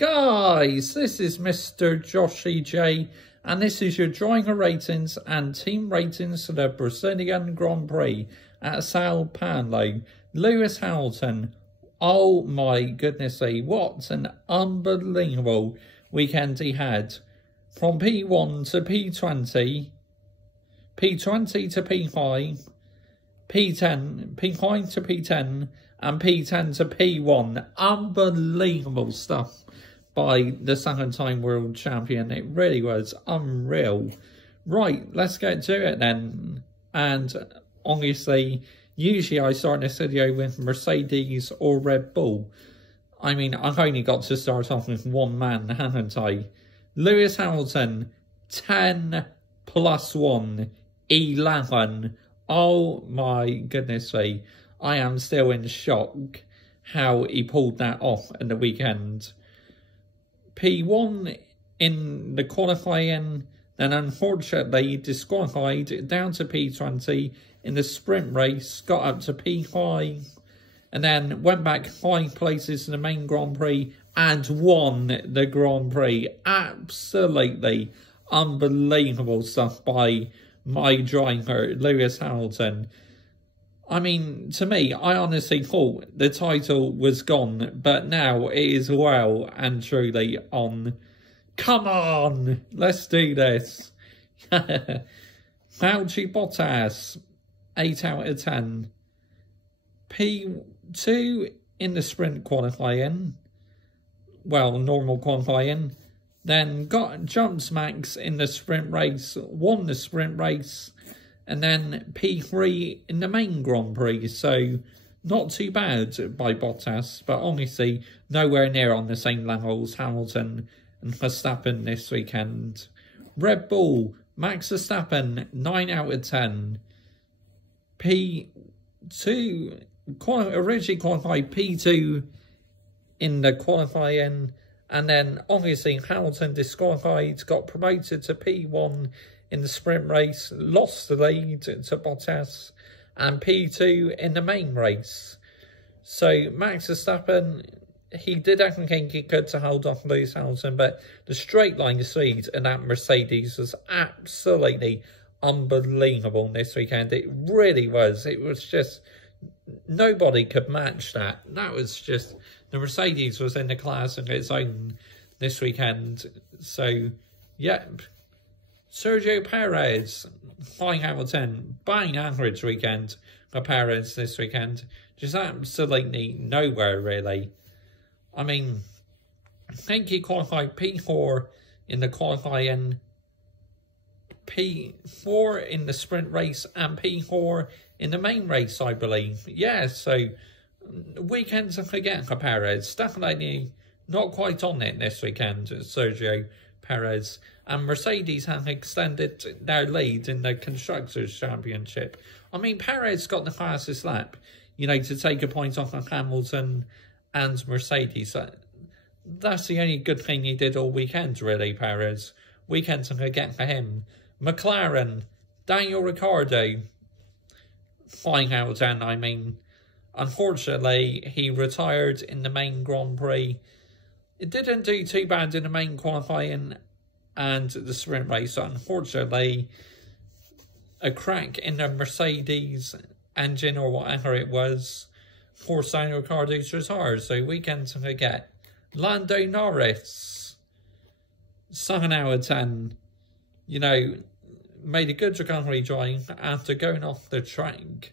Guys, this is Mr. Joshy J, and this is your driver ratings and team ratings for the Brazilian Grand Prix at Sao Paulo. Lewis Hamilton, oh my goodness me, what an unbelievable weekend he had. From P1 to P20, P20 to P5, P10, P5 to P10, and P10 to P1. Unbelievable stuff by the second-time world champion. It really was unreal. Right, let's get to it then. And obviously, usually I start this video with Mercedes or Red Bull. I mean, I've only got to start off with one man, haven't I? Lewis Hamilton, 10 plus 1, 11. Oh my goodness me. I am still in shock how he pulled that off in the weekend. P1 in the qualifying, then unfortunately disqualified down to P20 in the sprint race, got up to P5, and then went back 5 places in the main Grand Prix and won the Grand Prix. Absolutely unbelievable stuff by my driver, Lewis Hamilton. I mean, to me, I honestly thought the title was gone, but now it is well and truly on. Come on, let's do this. Valtteri Bottas, 8 out of 10. P2 in the sprint qualifying, well, normal qualifying. Then jumped Max in the sprint race, won the sprint race, and then P3 in the main Grand Prix. So not too bad by Bottas, but obviously nowhere near on the same level as Hamilton and Verstappen this weekend. Red Bull, Max Verstappen, 9 out of 10. P2, originally qualified P2 in the qualifying, and then obviously Hamilton disqualified, got promoted to P1 in the sprint race, lost the lead to Bottas, and P2 in the main race. So Max Verstappen, he did everything he could to hold off Lewis Hamilton, but the straight line speed in that Mercedes was absolutely unbelievable this weekend. It really was. It was just, nobody could match that. That was just, the Mercedes was in the class of its own this weekend. So, yep. Sergio Perez, 5 out of 10. Bang average weekend for Perez this weekend. Just absolutely nowhere, really. I mean, I think he qualified P4 in the qualifying, P4 in the sprint race, and P4 in the main race, I believe. Yeah, so weekends to forget for Perez. Definitely not quite on it this weekend, Sergio Perez. And Mercedes have extended their lead in the Constructors' Championship. I mean, Perez got the fastest lap, you know, to take a point off of Hamilton and Mercedes. That's the only good thing he did all weekend, really, Perez. Weekends to forget for him. McLaren, Daniel Ricciardo, 5 out of 10, I mean. Unfortunately, he retired in the main Grand Prix. It didn't do too bad in the main qualifying and the sprint race. Unfortunately, a crack in the Mercedes engine or whatever it was forced Daniel Ricciardo's retire. So weekend to forget. Lando Norris, 7 out of 10. You know, made a good recovery drive after going off the track.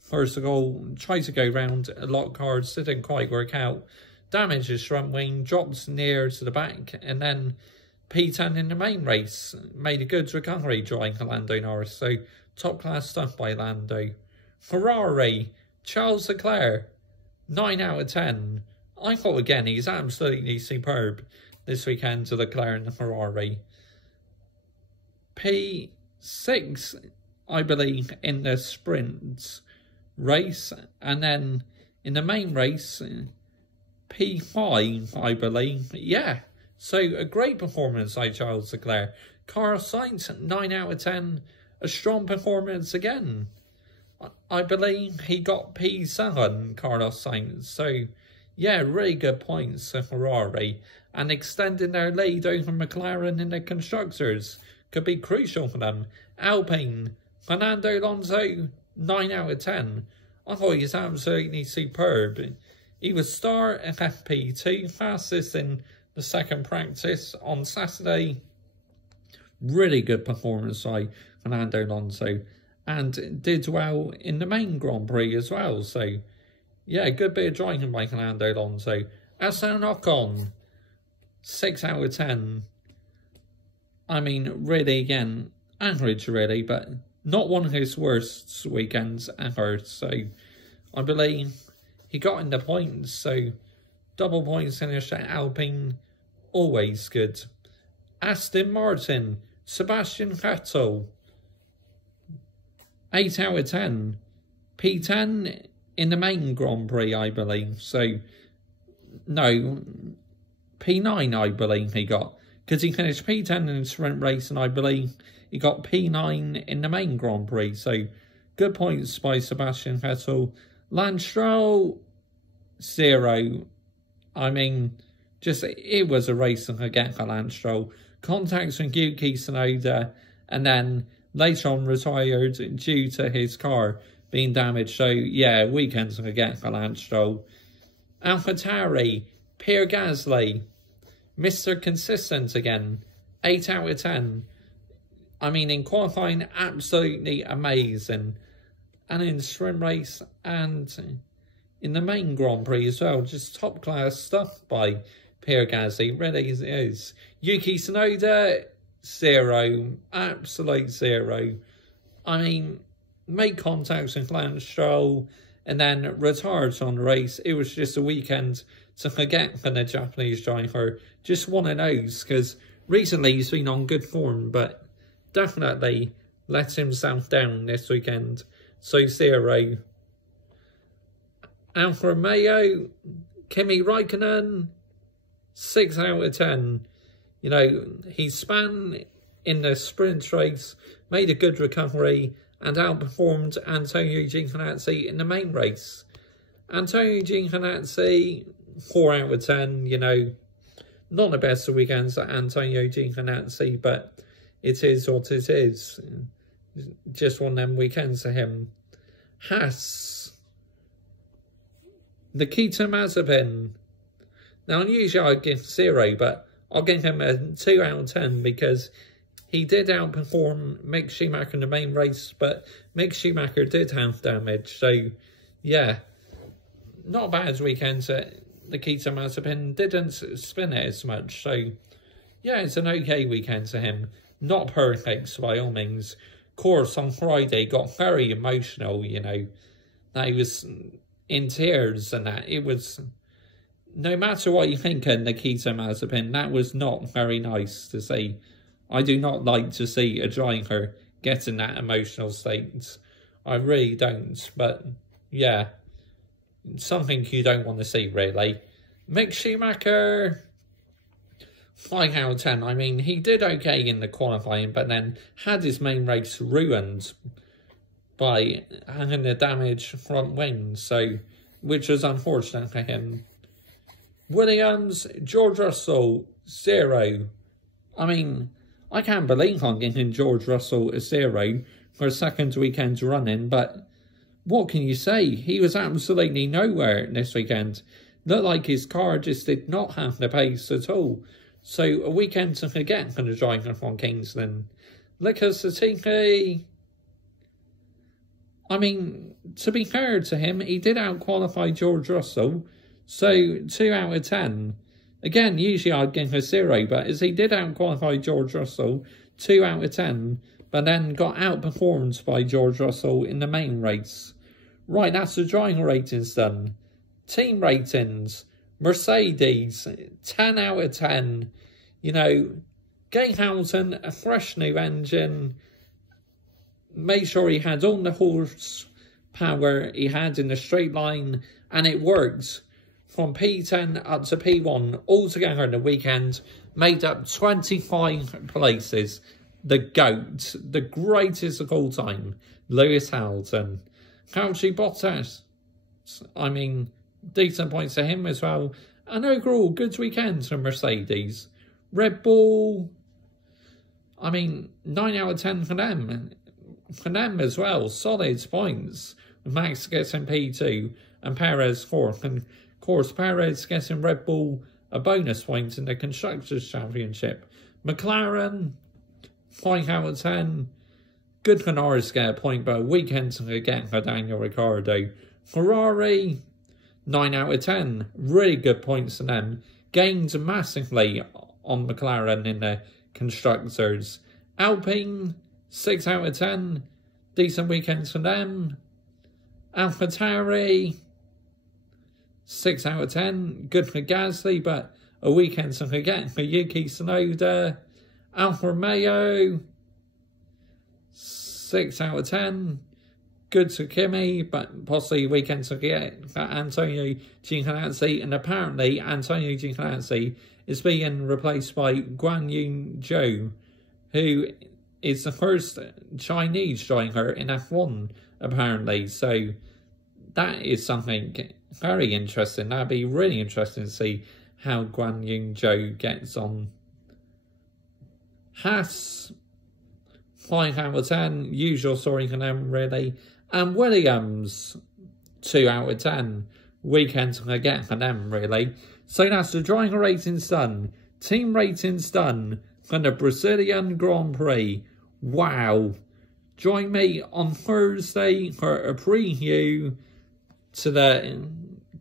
First of all, tried to go round a lot of cars, didn't quite work out. Damaged his front wing, dropped near to the back, and then P10 in the main race. Made a good recovery drive for Lando Norris, so top class stuff by Lando. Ferrari, Charles Leclerc, 9 out of 10. I thought again, he's absolutely superb this weekend to Leclerc and the Ferrari. P6, I believe, in the sprint race, and then in the main race, P5, I believe. Yeah, so a great performance by Charles Leclerc. Carlos Sainz, 9 out of 10. A strong performance again. I believe he got P7, Carlos Sainz. So, yeah, really good points for Ferrari, and extending their lead over McLaren in the constructors could be crucial for them. Alpine, Fernando Alonso, 9 out of 10. I thought he was absolutely superb. He was star at FP2, fastest in the second practice on Saturday. Really good performance by Fernando Alonso, and did well in the main Grand Prix as well. So, yeah, good bit of driving by Fernando Alonso. Esteban Ocon, 6 out of 10. I mean, really, again, average really, but not one of his worst weekends ever. So, I believe he got in the points. So, double points finish at Alpine, always good. Aston Martin, Sebastian Vettel, 8 out of 10. P10 in the main Grand Prix, I believe. So, no, P9, I believe he got. Because he finished P10 in the sprint race, and I believe he got P9 in the main Grand Prix. So, good points by Sebastian Vettel. Lance Stroll, 0. I mean, just, it was a race and forget for Lance Stroll. Contacts with Yuki Tsunoda, and then later on retired due to his car being damaged. So, yeah, weekends and forget for Lance Stroll. AlphaTauri, Pierre Gasly, Mr. Consistent again, 8 out of 10. I mean, in qualifying, absolutely amazing. And in the sprint race and in the main Grand Prix as well, just top class stuff by Pierre Gasly, really is. Yuki Tsunoda, 0, absolute 0. I mean, made contacts with Lance Stroll and then retired on the race. It was just a weekend to forget for the Japanese driver. Just one of those, because recently he's been on good form, but definitely let himself down this weekend. So 0. Alfa Romeo, Kimi Raikkonen, 6 out of 10. You know, he span in the sprint race, made a good recovery, and outperformed Antonio Giovinazzi in the main race. Antonio Giovinazzi, 4 out of 10, you know, not the best of weekends at Antonio Giovinazzi, but it is what it is. Just one of them weekends for him. Haas, Nikita Mazepin. Now, usually I'd give 0, but I'll give him a 2 out of 10 because he did outperform Mick Schumacher in the main race, but Mick Schumacher did have damage. So, yeah, not a bad weekend. Nikita Mazepin didn't spin it as much. So, yeah, it's an okay weekend to him. Not perfect by all means. Of course, on Friday, got very emotional, you know. That he was in tears and that. It was, no matter what you think of Nikita Mazepin, that was not very nice to see. I do not like to see a driver get in that emotional state. I really don't. But, yeah, something you don't want to see, really. Mick Schumacher, 5 out of 10. I mean, he did okay in the qualifying, but then had his main race ruined by having a damaged front wing, so, which was unfortunate for him. Williams, George Russell, 0. I mean, I can't believe I'm giving George Russell a 0 for a second weekend running, but what can you say? He was absolutely nowhere this weekend. Looked like his car just did not have the pace at all. So, a weekend to forget for the driver from Kingston. Lucas Latifi, I mean, to be fair to him, he did out-qualify George Russell. So, 2 out of 10. Again, usually I'd give him a 0, but as he did out-qualify George Russell, 2 out of 10, but then got outperformed by George Russell in the main race. Right, that's the driving ratings done. Team ratings. Mercedes, 10 out of 10. You know, gave Hamilton a fresh new engine. Made sure he had all the horsepower he had in the straight line, and it worked. From P10 up to P1, altogether in the weekend, made up 25 places. The GOAT, the greatest of all time, Lewis Hamilton. Valtteri Bottas, I mean, decent points to him as well. And overall, good weekend for Mercedes. Red Bull, I mean, 9 out of 10 for them. For them as well, solid points. Max gets in P2 and Perez 4th. And of course, Perez gets in Red Bull a bonus point in the Constructors' Championship. McLaren, 5 out of 10. Good for Norris to get a point, but a weekend to get for Daniel Ricciardo. Ferrari, 9 out of 10. Really good points for them. Gained massively on McLaren in the Constructors. Alpine, 6 out of 10. Decent weekends for them. AlphaTauri, 6 out of 10. Good for Gasly, but a weekend to forget for Yuki Tsunoda. Alfa Romeo, 6 out of 10. Good to Kimi, but possibly weekend to forget for Antonio Giovinazzi. And apparently, Antonio Giovinazzi is being replaced by Guan Yu Zhou, who is the first Chinese driver in F1, apparently. So that is something very interesting. That'd be really interesting to see how Guan Yu Zhou gets on. Haas, 5 out of 10. Usual story for them, really. And Williams, 2 out of 10. Weekend to get for them, really. So that's the driver ratings done. Team ratings done for the Brazilian Grand Prix. Wow. Join me on Thursday for a preview to the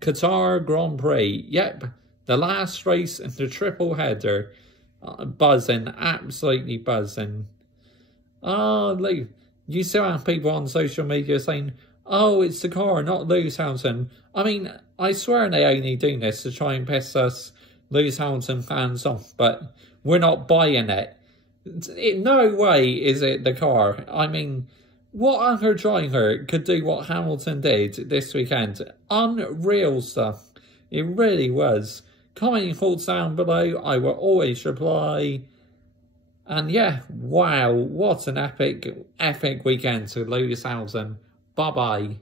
Qatar Grand Prix. Yep, the last race in the triple header. Buzzing, absolutely buzzing. Oh, look, you still have people on social media saying, oh, it's the car, not Lewis Hamilton. I mean, I swear they only do this to try and piss us Lewis Hamilton fans off, but we're not buying it. In no way is it the car. I mean, what other driver could do what Hamilton did this weekend? Unreal stuff. It really was. Comment your thoughts down below. I will always reply. And yeah, wow, what an epic weekend to Lewis Hamilton. Bye-bye.